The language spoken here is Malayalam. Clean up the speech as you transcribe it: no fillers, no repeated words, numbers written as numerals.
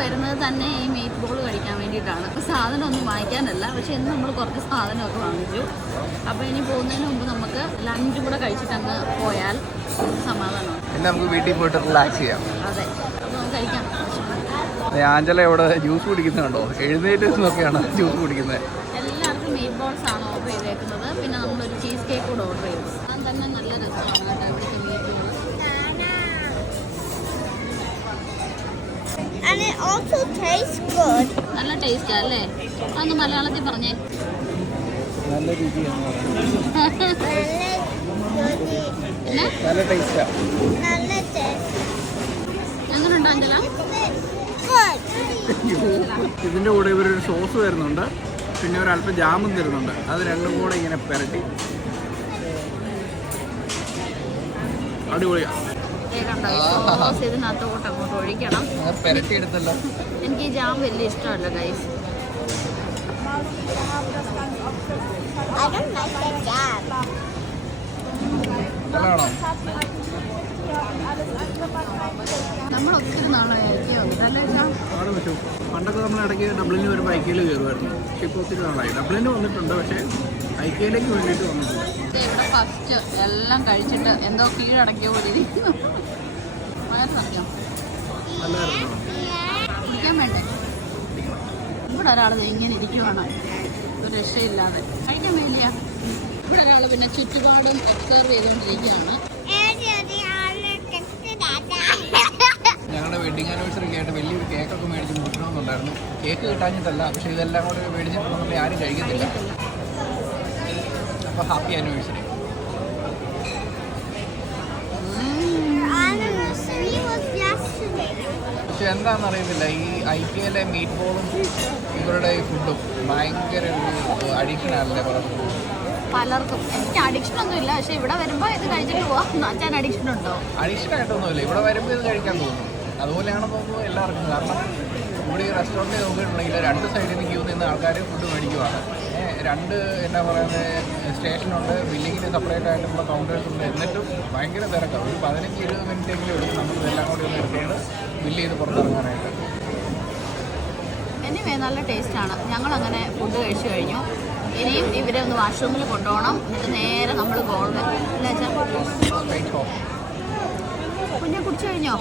വരുന്നത് തന്നെ ഈ മീറ്റ് ബോൾ കഴിക്കാൻ വേണ്ടിയിട്ടാണ്. അപ്പോൾ സാധനമൊന്നും വാങ്ങിക്കാനല്ല, പക്ഷേ ഇന്ന് നമ്മൾ കുറച്ച് സാധനമൊക്കെ വാങ്ങിച്ചു. അപ്പോൾ ഇനി പോകുന്നതിന് മുമ്പ് നമുക്ക് ലഞ്ചും കൂടെ കഴിച്ചിട്ട് അങ്ങ് പോയാൽ സമാധാനമാണ്. പിന്നെ നമുക്ക് വീട്ടിൽ പോയിട്ട് റിലാക്സ് ചെയ്യാം. അതെ, അപ്പോൾ നമുക്ക് കഴിക്കാം. ആഞ്ചല ഇവിടെ ജ്യൂസ് കുടിക്കുന്നുണ്ടോ? എഴുന്നേറ്റ് നോക്കിയാണ് ജ്യൂസ് കുടിക്കുന്നത്. എല്ലാവർക്കും മീറ്റ് ബോൾസ് ആണ് ഓർഡർ ചെയ്തേക്കുന്നത്. പിന്നെ നമ്മളൊരു ചീസ് കേക്ക് കൂടെ ഓർഡർ ചെയ്തു. അത് തന്നെ നല്ല രസമാണ് കേട്ടോ ഇവിടുത്തെ meet ball. And it also tastes good. നല്ല ടേസ്റ്റാ അല്ലേ? അതൊന്ന് മലയാളത്തിൽ പറഞ്ഞേ. നല്ല രുചിയാണ്. പിന്നെ നല്ല ടേസ്റ്റാ. എങ്ങനെയുണ്ട് അഞ്ചല? ഇതിൻ്റെ കൂടെ ഇവരൊരു സോസ് തരുന്നുണ്ട്, പിന്നെ ഒരല്പം ജാമും തരുന്നുണ്ട്. അത് രണ്ടും കൂടെ ഇങ്ങനെ പെരട്ടി അടിപൊളിയാണ്. ഇതിനകത്തോട്ട് അങ്ങോട്ട് ഒഴിക്കണം. പെരട്ടി എടുത്തല്ലോ. എനിക്ക് ഈ ജാം വലിയ ഇഷ്ടമല്ല guys. I don't like the jam. നല്ലതാണോ? നമ്മൾ ഒത്തിരി നാളായി വന്നിട്ടല്ലേ? അവിടെ പറ്റൂ. പണ്ടൊക്കെ നമ്മൾ ഇടയ്ക്ക് ഡബ്ലിന് വരുമ്പോൾ ഐക്കയിൽ കയറുമായിരുന്നു. പക്ഷേ ഇപ്പോൾ ഒത്തിരി നാളായി. ഡബ്ലിന് വന്നിട്ടുണ്ട്, പക്ഷേ ഐക്കയിലേക്ക് വേണ്ടിയിട്ട് വന്നിട്ടുണ്ട്. ഇവിടെ ഫസ്റ്റ് എല്ലാം കഴിച്ചിട്ട് എന്തോ കീഴടക്കിയ പോലെ ഇരിക്കുന്നു. വയറിനറിയാം നല്ലതായിരുന്നു. കുടിക്കാൻ വേണ്ടേ? ഇവിടെ ഒരാൾ ഇങ്ങനെ ഇരിക്കുവാണ്, ഒരു രക്ഷയില്ലാതെ. കഴിക്കാൻ വേണ്ടിയാ. ഇവിടെ ഒരാൾ പിന്നെ ചുറ്റുപാടും ഒബ്സർവ് ചെയ്തുകൊണ്ടിരിക്കുകയാണ്. ഞങ്ങളുടെ വെഡിങ് ആനിവേഴ്സറിക്ക് ആയിട്ട് വലിയൊരു കേക്കൊക്കെ മേടിച്ച് മുറിക്കണമെന്നുണ്ടായിരുന്നു. കേക്ക് കിട്ടാഞ്ഞിട്ടല്ല, പക്ഷേ ഇതെല്ലാം കൂടെ മേടിച്ചിട്ടുണ്ടെങ്കിൽ ആരും കഴിക്കത്തില്ല. അപ്പോൾ ഹാപ്പി ആനിവേഴ്സറി. പക്ഷെ എന്താണെന്ന് അറിയത്തില്ല, ഈ ഐക്യയിലെ മീറ്റ് ബോളും ഇവരുടെ ഈ ഫുഡും ഭയങ്കര ഒരു അഡിക്ഷനാണല്ലേ പലർക്കും. പലർക്കും. എനിക്ക് അഡിക്ഷൻ ഒന്നുമില്ല, പക്ഷെ ഇവിടെ വരുമ്പോൾ ഇത് കഴിച്ചിട്ട് പോവാം. അച്ഛൻ അഡിക്ഷൻ ഉണ്ടോ? അഡിക്ഷൻ ആയിട്ടൊന്നുമില്ല. ഇവിടെ വരുമ്പോൾ ഇത് കഴിക്കാൻ തോന്നും. അതുപോലെയാണ് തോന്നുന്നത് എല്ലാവർക്കും. കാരണം ഇവിടെ ഈ റെസ്റ്റോറൻറ്റിൽ നോക്കിയിട്ടുണ്ടെങ്കിൽ രണ്ട് സൈഡിൽ നിന്ന് ക്യൂ നിന്ന് ആൾക്കാർ ഫുഡ് മേടിക്കുവാണ്. രണ്ട് എന്താ പറയുന്നത് സ്റ്റേഷനുണ്ട്, ബില്ലിങ്ങിന് സെപ്പറേറ്റ് ആയിട്ടുള്ള കൗണ്ടേഴ്സ് ഉണ്ട്. എന്നിട്ടും ഭയങ്കര തിരക്കാണ്. ഒരു 15-20 മിനിറ്റെങ്കിലും എടുക്കും നമുക്ക് ഇതെല്ലാം കൂടി ഒന്ന് എടുത്തുകൊണ്ട് ബില്ല് ചെയ്ത് പുറത്തിറങ്ങാനായിട്ട്. എനിവേ നല്ല ടേസ്റ്റാണ്. ഞങ്ങളങ്ങനെ ഫുഡ് കഴിച്ചു കഴിഞ്ഞു. ഇനിയും ഇവരെ ഒന്ന് വാഷ്റൂമിൽ കൊണ്ടുപോകണം. എന്നിട്ട് നേരെ നമ്മൾ ഗോൾവേ. അല്ലേ അച്ഛാ? കുഞ്ഞെ കുടിച്ചു കഴിഞ്ഞോ?